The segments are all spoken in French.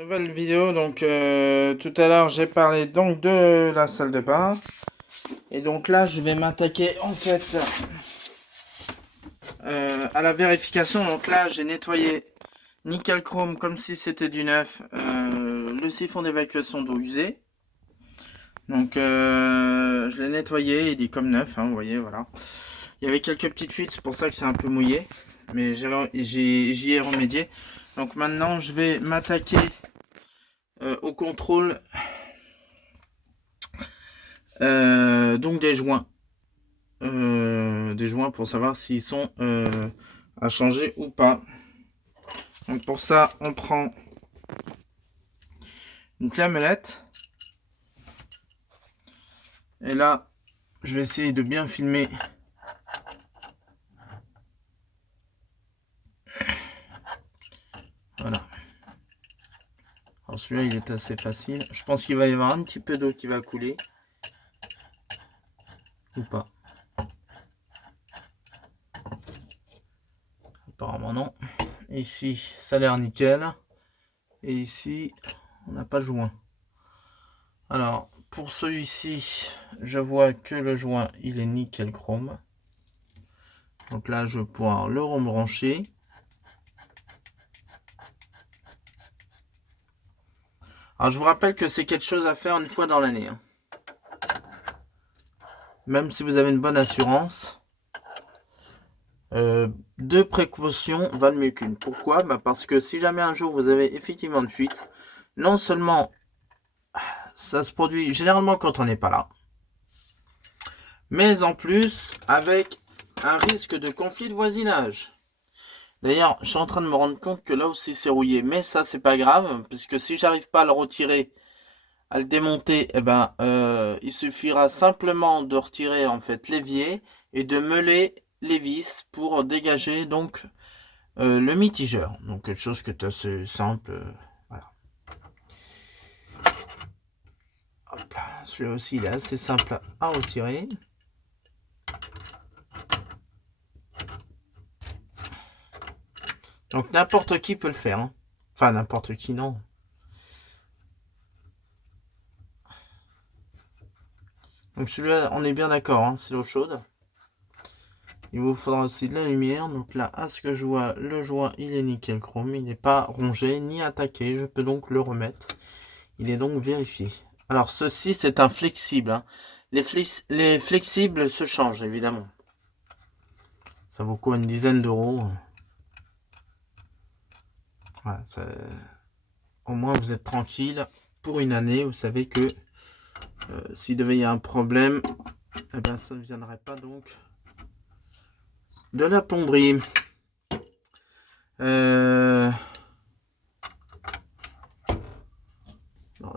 Nouvelle vidéo, donc tout à l'heure j'ai parlé donc de la salle de bain. Et donc là je vais m'attaquer en fait à la vérification. Donc là j'ai nettoyé nickel chrome comme si c'était du neuf, le siphon d'évacuation d'eau usée. Donc je l'ai nettoyé, il est comme neuf, hein, vous voyez, voilà. Il y avait quelques petites fuites, c'est pour ça que c'est un peu mouillé. Mais j'y ai remédié. Donc maintenant je vais m'attaquer au contrôle donc des joints. Des joints pour savoir s'ils sont à changer ou pas. Donc pour ça, on prend une clamelette. Et là, je vais essayer de bien filmer. Voilà. Alors celui-là, il est assez facile. Je pense qu'il va y avoir un petit peu d'eau qui va couler. Ou pas. Apparemment non. Ici, ça a l'air nickel. Et ici, on n'a pas de joint. Alors, pour celui-ci, je vois que le joint, il est nickel chrome. Donc là, je vais pouvoir le rebrancher. Alors, je vous rappelle que c'est quelque chose à faire une fois dans l'année. Hein. Même si vous avez une bonne assurance, deux précautions valent mieux qu'une. Pourquoi? Parce que si jamais un jour vous avez effectivement une fuite, non seulement ça se produit généralement quand on n'est pas là, mais en plus avec un risque de conflit de voisinage. D'ailleurs, je suis en train de me rendre compte que là aussi c'est rouillé, mais ça c'est pas grave, puisque si j'arrive pas à le retirer, à le démonter, eh ben, il suffira simplement de retirer en fait l'évier et de meuler les vis pour dégager donc le mitigeur. Donc quelque chose qui est assez simple. Voilà. Hop là. Celui-là aussi il est assez simple à retirer. Donc n'importe qui peut le faire. Hein. Enfin n'importe qui non. Donc celui-là on est bien d'accord, hein, c'est l'eau chaude. Il vous faudra aussi de la lumière. Donc là, à ce que je vois, le joint, il est nickel chrome. Il n'est pas rongé ni attaqué. Je peux donc le remettre. Il est donc vérifié. Alors, ceci, c'est un flexible. Hein. Les flexibles se changent, évidemment. Ça vaut quoi, une dizaine d'euros. Voilà, au moins, vous êtes tranquille. Pour une année, vous savez que s'il devait y avoir un problème, eh ben, ça ne viendrait pas donc de la plomberie.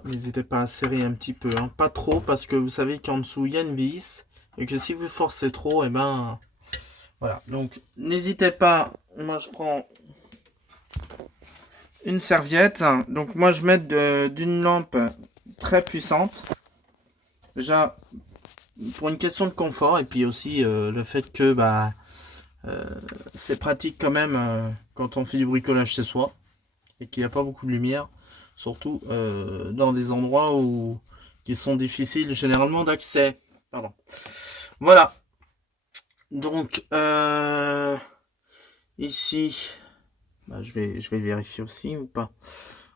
N'hésitez pas à serrer un petit peu, hein. Pas trop parce que vous savez qu'en dessous il y a une vis et que si vous forcez trop, et ben voilà. Donc n'hésitez pas. Moi je prends une serviette. Donc moi je mets d'une lampe très puissante. Déjà pour une question de confort et puis aussi le fait que c'est pratique quand même quand on fait du bricolage chez soi et qu'il n'y a pas beaucoup de lumière, surtout dans des endroits qui sont difficiles généralement d'accès. Pardon. Voilà. Donc ici, je vais vérifier aussi ou pas.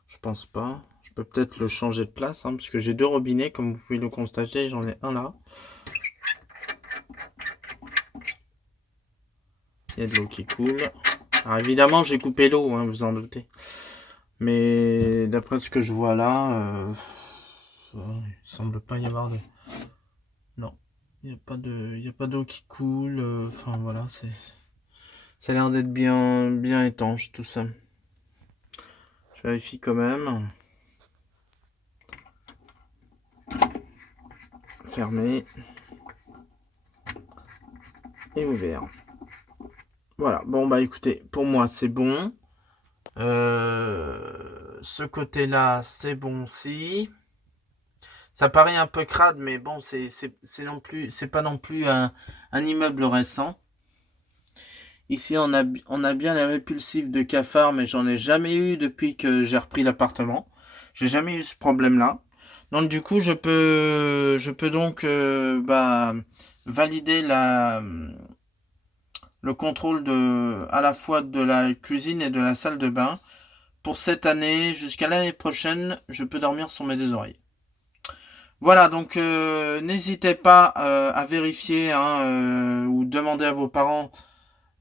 Je pense pas. Je peux peut-être le changer de place, hein, parce que j'ai deux robinets, comme vous pouvez le constater, j'en ai un là. Il y a de l'eau qui coule. Alors évidemment, j'ai coupé l'eau, hein, vous en doutez. Mais d'après ce que je vois là, il semble pas y avoir de... Non, il n'y a pas d'eau qui coule. Enfin voilà, ça a l'air d'être bien étanche tout ça. Je vérifie quand même. Fermé. Et ouvert. Voilà, bon bah écoutez, pour moi c'est bon. Ce côté-là, c'est bon aussi. Ça paraît un peu crade, mais bon, c'est pas non plus un immeuble récent. Ici, on a bien les répulsifs de cafards, mais j'en ai jamais eu depuis que j'ai repris l'appartement. J'ai jamais eu ce problème-là. Donc du coup, je peux donc valider le contrôle à la fois de la cuisine et de la salle de bain. Pour cette année, jusqu'à l'année prochaine, je peux dormir sur mes deux oreilles. Voilà, donc n'hésitez pas à vérifier hein, ou demander à vos parents.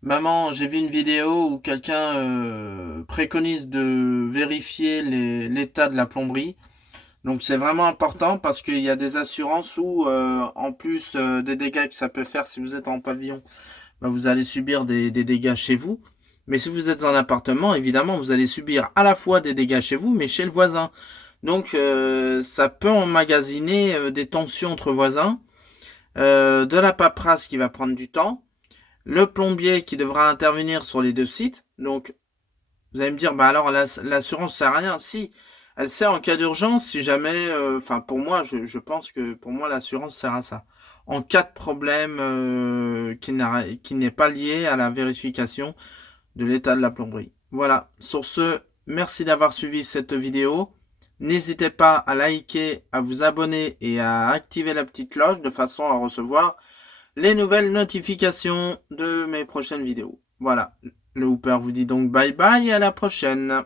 Maman, j'ai vu une vidéo où quelqu'un préconise de vérifier l'état de la plomberie. Donc c'est vraiment important parce qu'il y a des assurances où, en plus des dégâts que ça peut faire si vous êtes en pavillon, bah, vous allez subir des dégâts chez vous. Mais si vous êtes en appartement, évidemment, vous allez subir à la fois des dégâts chez vous, mais chez le voisin. Donc ça peut emmagasiner des tensions entre voisins, de la paperasse qui va prendre du temps, le plombier qui devra intervenir sur les deux sites. Donc vous allez me dire, bah alors l'assurance sert à rien. Si, elle sert en cas d'urgence, si jamais, enfin pour moi, je pense que pour moi l'assurance sert à ça. En cas de problème qui n'est pas lié à la vérification de l'état de la plomberie. Voilà, sur ce, merci d'avoir suivi cette vidéo. N'hésitez pas à liker, à vous abonner et à activer la petite cloche de façon à recevoir les nouvelles notifications de mes prochaines vidéos. Voilà, le Hooper vous dit donc bye bye et à la prochaine.